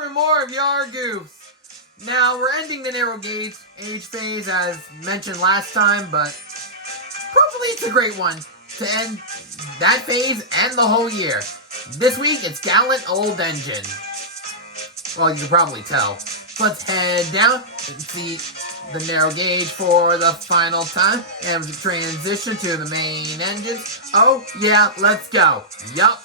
for more of your Goofs. Now, we're ending the narrow gauge age phase as mentioned last time, but probably it's a great one to end that phase and the whole year. This week, it's Gallant Old Engine. Well, you can probably tell. Let's head down and see the narrow gauge for the final time, and transition to the main engines. Oh, yeah, let's go. Yup.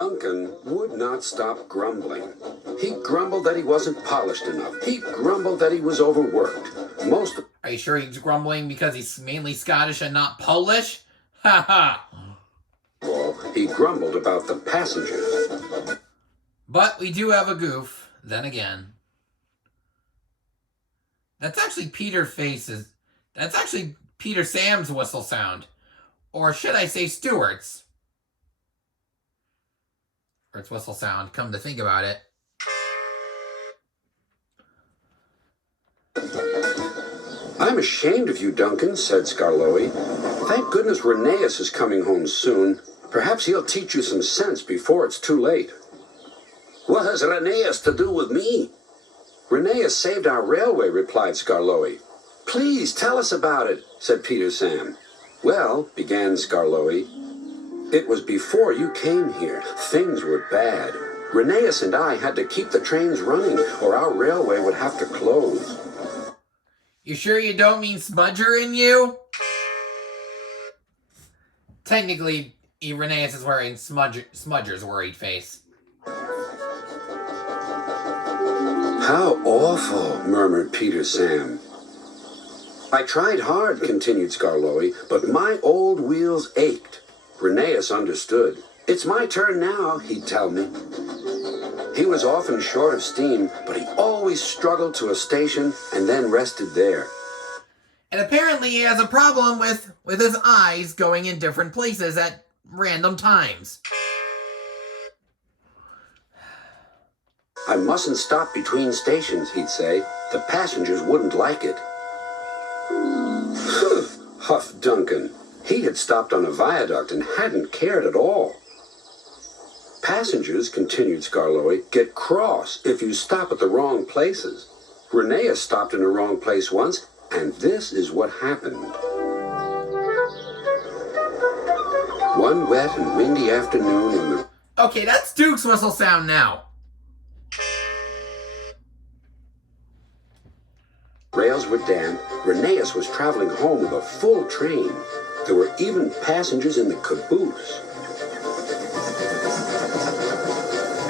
Duncan would not stop grumbling. He grumbled that he wasn't polished enough. He grumbled that he was overworked. Are you sure he's grumbling because he's mainly Scottish and not Polish? Ha ha. He grumbled about the passengers. But we do have a goof, then again. That's actually That's actually Peter Sam's whistle sound. Or should I say Stewart's? Or its whistle sound, come to think about it. I'm ashamed of you, Duncan, said Skarloey. Thank goodness Rheneas is coming home soon. Perhaps he'll teach you some sense before it's too late. What has Rheneas to do with me? Rheneas saved our railway, replied Skarloey. Please tell us about it, said Peter Sam. Well, began Skarloey, it was before you came here. Things were bad. Rheneas and I had to keep the trains running, or our railway would have to close. You sure you don't mean Smudger in you? Technically, Rheneas is wearing Smudger's worried face. How awful, murmured Peter Sam. I tried hard, continued Skarloey, but my old wheels ached. Rheneas understood. It's my turn now, he'd tell me. He was often short of steam, but he always struggled to a station and then rested there. And apparently he has a problem with his eyes going in different places at random times. I mustn't stop between stations, he'd say. The passengers wouldn't like it. Huffed Duncan. He had stopped on a viaduct and hadn't cared at all. Passengers, continued Skarloey, get cross if you stop at the wrong places. Rheneas stopped in the wrong place once, and this is what happened. One wet and windy afternoon in the... Okay, that's Duke's whistle sound now. Rails were damp. Rheneas was traveling home with a full train. There were even passengers in the caboose.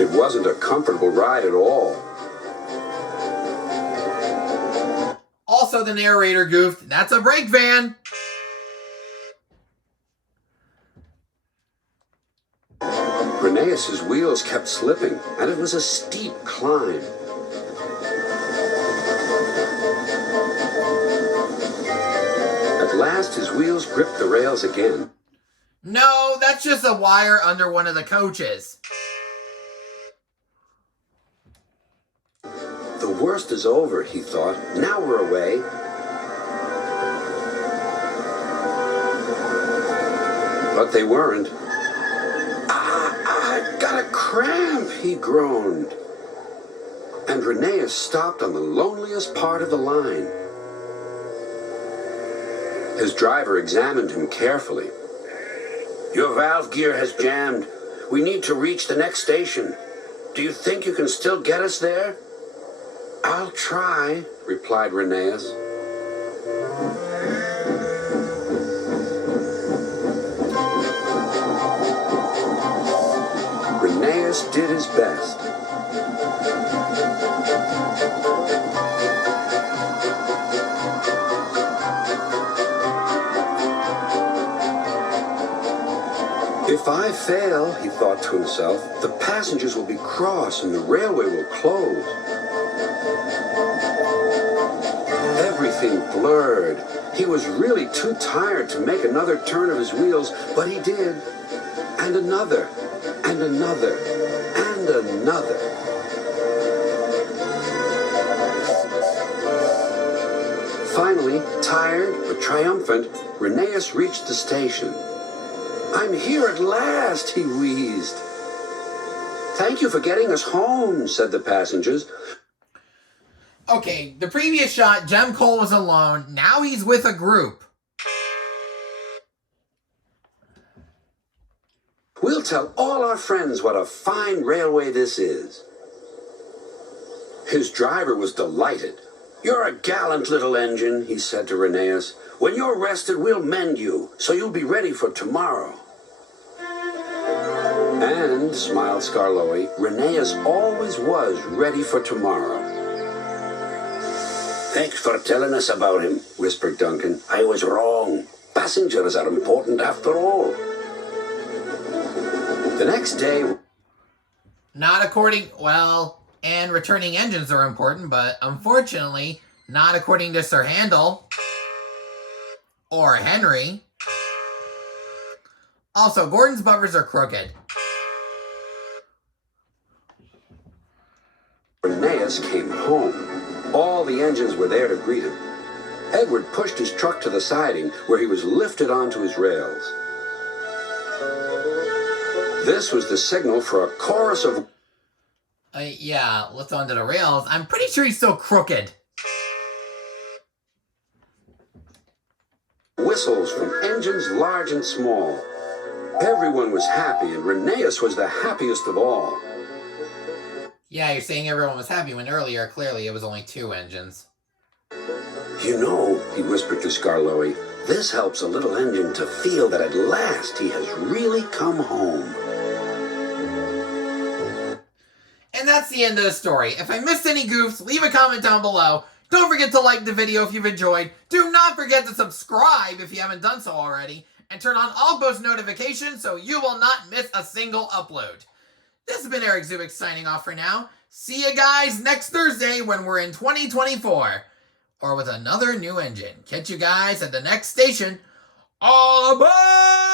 It wasn't a comfortable ride at all. Also, the narrator goofed. That's a brake van. Rheneas's wheels kept slipping, and it was a steep climb. At last, his wheels gripped the rails again. No, that's just a wire under one of the coaches. The worst is over, he thought. Now we're away. But they weren't. I got a cramp, he groaned. And Rheneas stopped on the loneliest part of the line. His driver examined him carefully. Your valve gear has jammed. We need to reach the next station. Do you think you can still get us there? I'll try, replied Rheneas. Rheneas did his best. If I fail, he thought to himself, the passengers will be cross and the railway will close. Everything blurred. He was really too tired to make another turn of his wheels, but he did. And another, and another, and another. Finally, tired but triumphant, Rheneas reached the station. I'm here at last, he wheezed. Thank you for getting us home, said the passengers. Okay, the previous shot, Jem Cole was alone. Now he's with a group. We'll tell all our friends what a fine railway this is. His driver was delighted. You're a gallant little engine, he said to Rheneas. When you're rested, we'll mend you, so you'll be ready for tomorrow. And, smiled Skarloey, Rheneas always was ready for tomorrow. Thanks for telling us about him, whispered Duncan. I was wrong. Passengers are important after all. The next day... Not according... Well, and returning engines are important, but unfortunately, not according to Sir Handel. Or Henry. Also, Gordon's buffers are crooked. Rheneas came home. All the engines were there to greet him. Edward pushed his truck to the siding, where he was lifted onto his rails. This was the signal for a chorus of... Yeah, lift onto the rails. I'm pretty sure he's still crooked. Whistles from engines large and small. Everyone was happy, and Rheneas was the happiest of all. Yeah, you're saying everyone was happy when earlier, clearly, it was only 2 engines. You know, he whispered to Skarloey, this helps a little engine to feel that at last he has really come home. And that's the end of the story. If I missed any goofs, leave a comment down below. Don't forget to like the video if you've enjoyed. Do not forget to subscribe if you haven't done so already. And turn on all post notifications so you will not miss a single upload. This has been Eric Zubik signing off for now. See you guys next Thursday when we're in 2024. Or with another new engine. Catch you guys at the next station. All aboard!